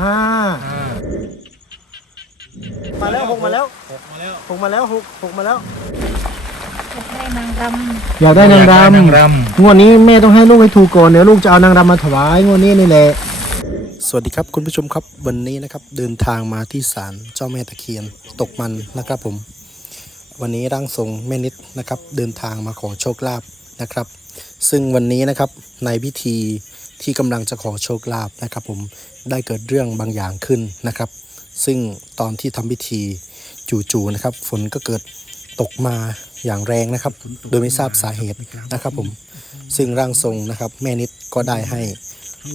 ห้าห้ามาแล้วหกมาแล้วหกมาแล้วหกมาแล้วหกหกมาแล้วให้นางรอยากได้นางรอยกนางรำงวดนี้แม่ต้องให้ลูกให้ถูกก่อนเดี๋ยวลูกจะเอานางรำมาถวายงวดนี้นี่แหละสวัสดีครับคุณผู้ชมครับวันนี้นะครับเดินทางมาที่ศาลเจ้าแม่ตะเคียนตกมันนะครับผม วันนี้ร่างทรงแม่นิดนะครับ เดินทางมาขอโชคลาภนะครับ ซึ่งวันนี้นะครับในพิธี ที่กำลังจะขอโชคลาภนะครับ ผมได้เกิดเรื่องบางอย่างขึ้นนะครับ ซึ่งตอนที่ทำพิธีจู่ๆนะครับ ฝนก็เกิดตกมาอย่างแรงนะครับ โดยไม่ทราบสาเหตุนะครับ ผมซึ่งร่างทรงนะครับ แม่นิดก็ได้ให้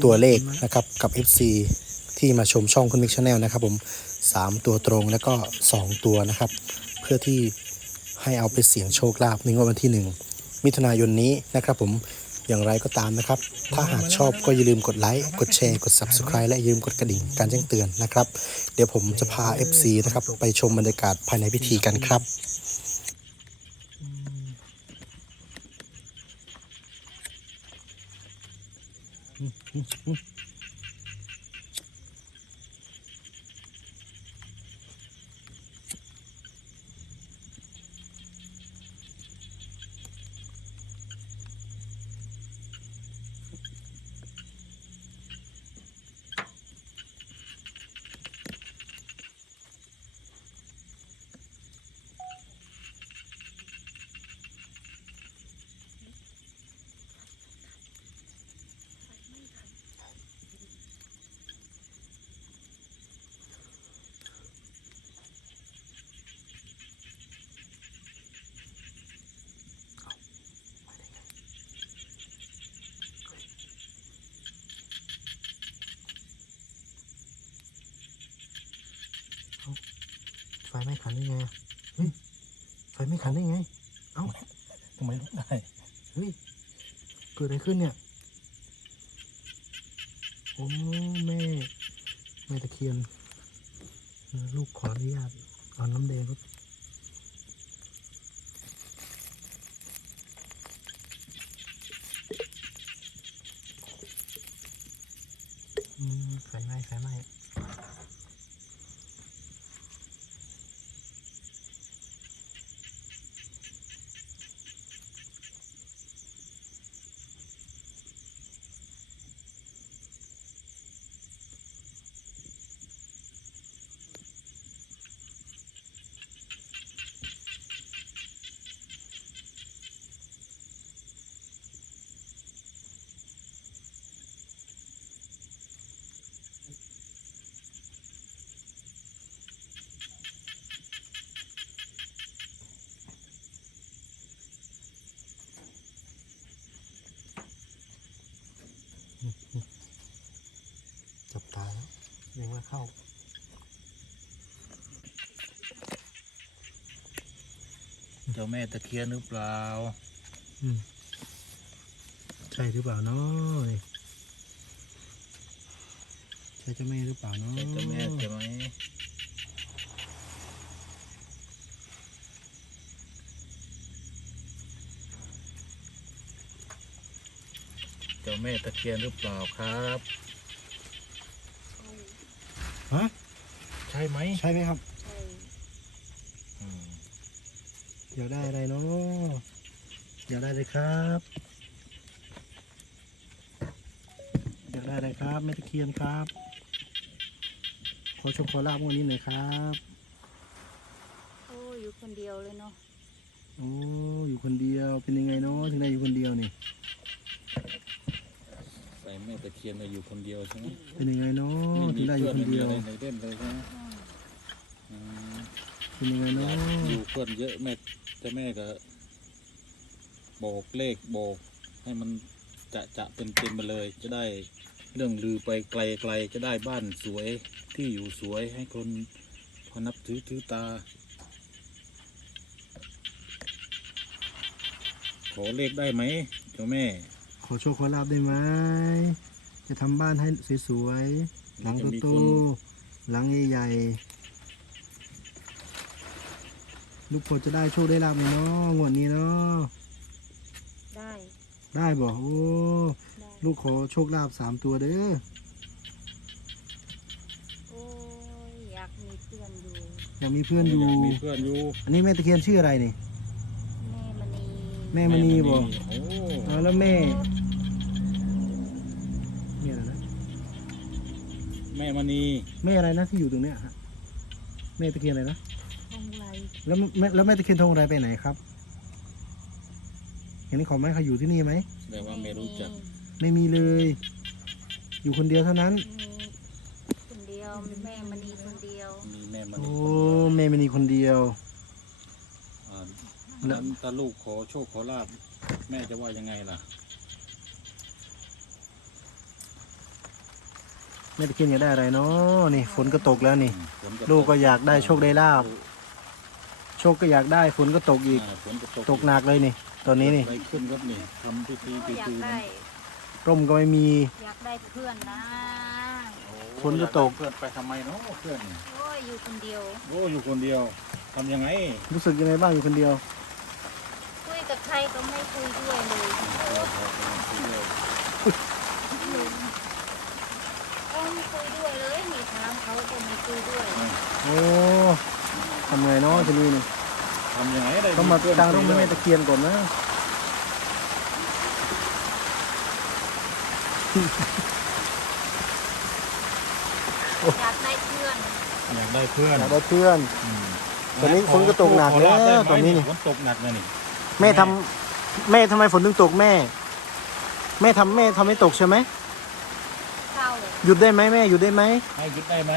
ตัวเลขนะครับกับ FC ที่มาชมช่องคุณมิกชาแนลนะครับ ผม 3 ตัวตรงแล้วก็ 2 ตัวนะครับ เพื่อที่ให้เอาไปเสี่ยงโชคลาภในงวดวันที่ 1 มิถุนายนนี้นะครับ ผม อย่างไรก็ตามนะครับ ถ้าหากชอบก็อย่าลืมกดไลค์กดแชร์กด Subscribe และอย่าลืมกดกระดิ่งการแจ้งเตือนนะครับ เดี๋ยวผมจะพา FC นะครับไปชมบรรยากาศภายในพิธีกันครับไฟไม่ขั นได้ไงอะเฮ้ยไฟไม่ขันได้ไง เอ้าำทำไมลุกได้เฮ้ยเกิดอะไรขึ้นเนี่ยโอ้แม่แม่ตะเคียนเออลูกขออนุญาตเอาน้ำแดงครับอืมไฟไหม้ไฟไหม้ เข้าเจ้าแม่ตะเคียนหรือเปล่า อืม ใช่หรือเปล่าเนาะนี่ใช่เจ้าแม่หรือเปล่าเนาะใช่เจ้าแม่ใช่ไหมเจ้าแม่ตะเคียนหรือเปล่าครับ ฮะใช่ไหมใช่ไหมครับำใช่อืมอยากได้อะไรเนาะอยากได้เลยครับ อยากได้อะไรครับแม่ตะเคียนครับ ขอโชคขอลาบวันนี้หน่อยครับโอ้อยู่คนเดียวเลยเนาะโอ้อยู่คนเดียวเป็นยังไงเนาะถึงได้อยู่คนเดียวนี่ใส่ แม่ตะเคียนมาอยู่คนเดียวใช่ไหมเป็นยังไงเนาะไม่ถึมีงได้อยู่เพื่อนคนไม่มีเดียวอะไรในเล่นเลยใช่ไหมอืมเป็นยังไงอเนาะยากอยู่เพื่อนเยอะแม่แต่แม่ก็โบอกเลขโบอกให้มันจะจะเต็มเต็มๆไปเลย จะได้เรื่องลือไปไกลไกลๆจะได้บ้านสวยที่อยู่สวยให้คนพอนับถือถือตา ขอเลขได้ไหมเจ้าแม่ข อโชคขอลาบได้ไหมจะทำบ้านให้สวยๆหลังจะมีโตคนๆหลังใหญ่ๆลูกพอจะได้โชคได้ลาบไหมเนาะงวดนี้เนาะได้ได้บ่โอ้ได้ลูกขอโชคลาภสามตัวเด้อากมีเพื่อนอยู่อยากมีเพื่อนอยู่ยากมีเพื่อนอยู่ อันนี้แม่ตะเคียนชื่ออะไรนี่ แม่มณีแม่มณีบอกโอ้อ๋อแล้วแม่แม่อะไรนะแม่มณีแม่อะไรนะที่อยู่ตรงเนี้ยฮะแม่ตะเคียนอะไรนะทองไรแล้วแม่แล้วแม่ตะเคียนทองอะไรไปไหนครับ เห็นของแม่เขาอยู่ที่นี่ไหมแสดงว่าไม่รู้จักไม่มีเลย อยู่คนเดียวเท่านั้น มีคนเดียวแม่มณีคนเดียว มีแม่มณีโอ้คนเดียวแม่มณีคนเดียวอ่า แล้วนั้นถ้าลูกขอโชคขอลาบแม่จะว่ายังไงล่ะ แม่ตะเคียนอยากได้อะไรเนาะนี่ฝนก็ตกแล้วนี่ ฝนลูกก็อยากได้โชคได้ลาบ โชคก็อยากได้ฝนก็ตกอีกาฝนก็ตกตกหนักเลยนี่ ตอนนี้นี่ ไปขึ้นรถนี่ทำพิธีโอ้ปีอยากตูได้ร่มก็ไม่มี อยากได้เพื่อนนะ ฝนก็ตก เพื่อนไปทำไมเนาะเพื่อนนี่โอ้ยอยู่คนเดียวโอ้อยู่คนเดียวทำยังไงรู้สึกยังไงบ้างอยู่คนเดียวคุยกับใค รก็ไม่คุยด้วยเลยก็ไม่คุยด้วยเลยมีถามเขาก็ไม่คุยด้วยโอ้ทำไงเนาะทีนี้นี่ทำยังไงได้ต้องมาเพื่อนตั้งร่มให้คุยแม่ด้วยตะเคียนก่อนนะอยากได้เพื่อนอยากได้เพื่อนอยากได้เพื่อนอืมตอนนี้ฝนก็ตกหนักขอลาบแล้วได้ไหมตอนนี้นี่ฝนตกหนักนะนี่ แม่ทำแม่ทำไมฝนถึงตกแม่ แม่ทำแม่ทำให้ตกใช่ไหมเศร้าหยุดได้ไหมแม่หยุดได้ไหม ให้หยุดได้ไหม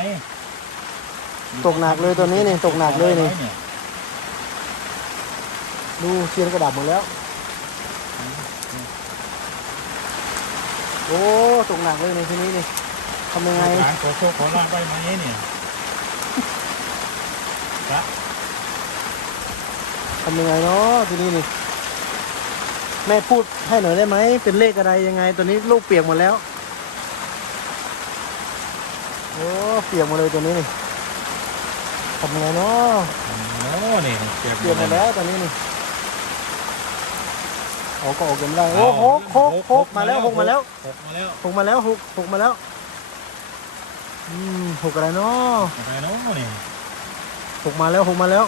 ตกหนักเลยตอนนี้นี่ตกหนักเลยนี่ ดูเทียนกระดับหมดแล้ว โอ้ตกหนักเลยในที่นี้นี่ทำยังไง หลานขอโชคขอลาบได้ไหมเนี่ยครับ ทำยังไงเนาะทีนี้นี่แม่พูดให้หน่อยได้ไหม เป็นเลขอะไรยังไงตอนนี้ลูกเปียกหมดแล้ว โอ้เปียกหมดเลยตัวนี้นี่ทำยังไงเนาะโอ้นี่เปียกเปียกหมดแล้วตอนนี้นี่โอ้ก็ออกกันไม่ได้โอ้โหโคกโคกมาแล้วหกมาแล้วหกมาแล้วหกมาแล้วหกหกมาแล้วอืมหกอะไรเนาะอะไรเนาะนี่หกมาแล้วหกมาแล้ว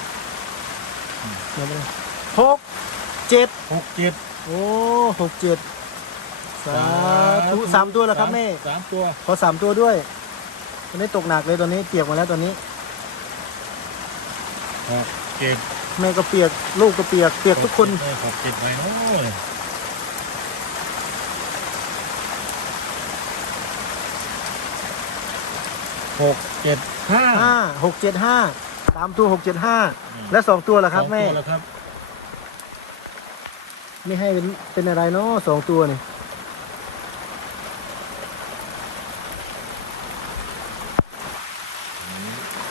หกเจ็ดหกเจ็ดโอ้หกเจ็ดสาธุสามตัวแล้วครับแม่สามตัวขอสามตัวด้วยตอนนี้ตกหนักเลยตอนนี้เปียกมาแล้วตอนนี้หกเจ็ดแม่ก็เปียกลูกก็เปียกเปียกทุกคนเออหกเจ็ดไปเนาะหกเจ็ดห้าห้าหกเจ็ดห้า สามตัวหกเจ็ดห้าและสองตัวล่ะครับสองแม่ตัวแล้วครับ ไม่ให้เป็นเป็นอะไรเนาะสองตัวนี่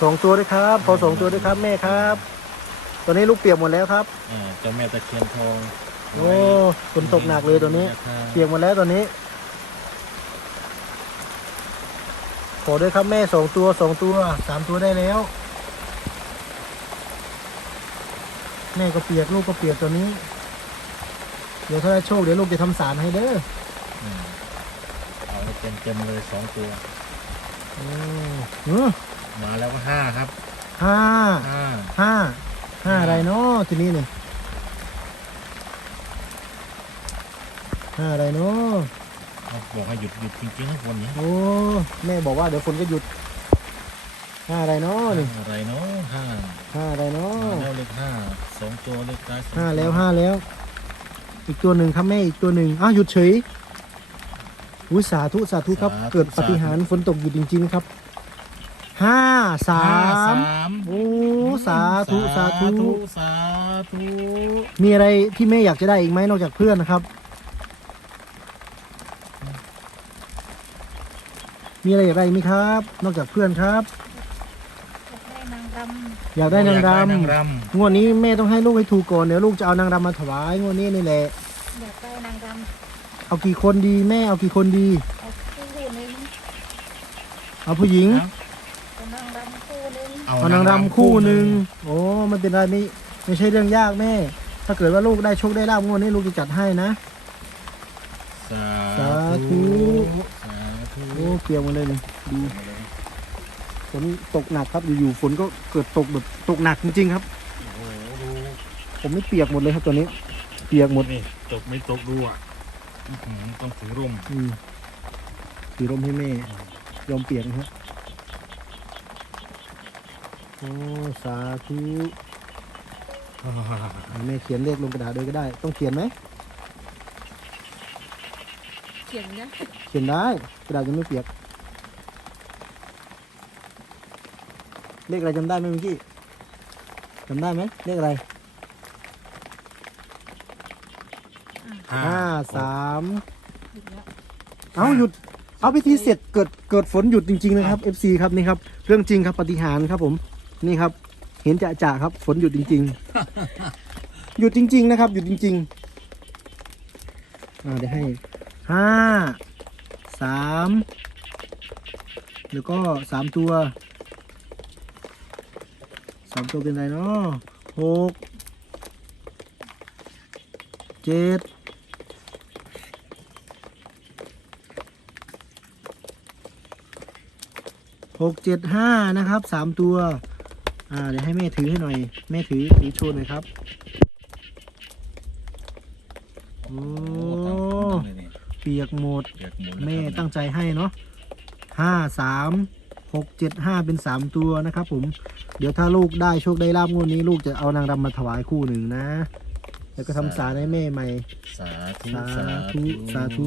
สองตัวด้วยครับ ขอสองตัวด้วยครับแม่ครับ ตอนนี้ลูกเปียกหมดแล้วครับอ่าเจ้าแม่ตะเคียนทองโอ้ฝนตกหนักเลยตัวนี้ เปียกหมดแล้วตอนนี้ ขอด้วยครับแม่สองตัวสองตัวสามตัวได้แล้ว แม่ก็เปียกลูกก็เปียกตัวนี้ เดี๋ยวถ้าได้โชคเดี๋ยวลูกจะทำสารให้เด้ออืมเอาเต็มเต็มๆเลยสองตัว อืมอืมมาแล้วก็ห้าครับห้าห้าห้าห้าอะไรเนาะทีนี้เนี่ยห้าอะไรเนาะเอาบอกให้หยุดหยุดจริงๆนะคนนี้โอ้แม่บอกว่าเดี๋ยวฝนก็หยุด ห้าอะไรเนาะนี่อะไรเนาะห้าห้าอะไรเนาะมาแล้วเลขห้าสองตัวเลขท้ายสองห้าแล้วตัห้าแล้ว อีกตัวหนึ่งครับแม่อีกตัวหนึ่งอ้าวหยุดเฉยอุ้ยสาธุสาธุครับ เกิดปาฏิหารย์ฝนตกอยู่จริงๆครับห้าสาห้สามมโอ้สาธุสาธุสาธุมีอะไรที่แม่อยากจะได้อีกไหมนอกจากเพื่อนนะครับ มีอะไรอยากได้อีกไหมครับ นอกจากเพื่อนครับ อยากได้นางรอยากได้นางรอยกได้นางรำงวดนี้แม่ต้องให้ลูกให้ถูกก่อนเดี๋ยวลูกจะเอานางรำมาถวายงวดนี้นี่แหละำอยากได้นางรเอากี่คนดีแม่เอากี่คนดีำเอาคู่หนึงเอาผู้หญิงเอานางรำคู่หนึงำเอานางรำคู่หนึ่งโอ้มันเป็นอะไรไม่ไม่ใช่เรื่องยากแม่ ถ้าเกิดว่าลูกได้โชคได้ลาบงวดนี้ลูกจะจัดให้นะ สาสาธุ สาธุ โอ้เกี่ยวหมาเลยนี่ดีโอ้ฝ นตกหนักครับอยู่ๆฝนก็เกิดตกแบบตกหนักจริงๆครับ โอ้โหดูผมไม่เปียกหมดเลยครับตอนนี้ เปียกหมดนี่ตกไม่ตกดูอะอื้อหือต้องถือร่มอืมถือร่มให้แม่ยอมเปียกนะฮะโอ้สาธุแม่เขียนเลขลงกระดาษเลยก็ได้ ต้องเขียนไหมเขียนนะเขียนได้กระดาษยังไม่เปียก เลขอะไรจำได้ไหมเมื่อกี้จำได้ไหมเลขอะไรห้าสามอีกแล้วเอาหยุด เอาพิธีเสร็จเกิดเกิดฝนหยุดจริงๆนะครับ FC ครับนี่ครับ เรื่องจริงครับปฏิหารย์ครับผมนี่ครับ เห็นจะจะๆครับ ฝนหยุดจริง ๆ หยุดจริง ๆ นะครับ หยุดจริงๆอ่าเดี๋ยวให้ห้าสามแล้วก็สามตัว สามตัวเป็นไรเนาะหกเจ็ดหกเจ็ดห้านะครับสามตัว อ่า เดี๋ยวให้แม่ถือให้หน่อย แม่ถือถือโชว์หน่อยครับ โอ้โอ้ตั้งเลยนี่เปียกหมดเปียกหมดแล้วแม่ครับตั้งใจให้เนาะห้าสาม หกเจ็ดห้าเป็นสามตัวนะครับผมเดี๋ยวถ้าลูกได้โชคได้ลาบงวดนี้ ลูกจะเอานางรำมาถวายคู่หนึ่งนะ แล้วก็ทำสารให้แม่ใหม่ สาธุสาธุสาธุ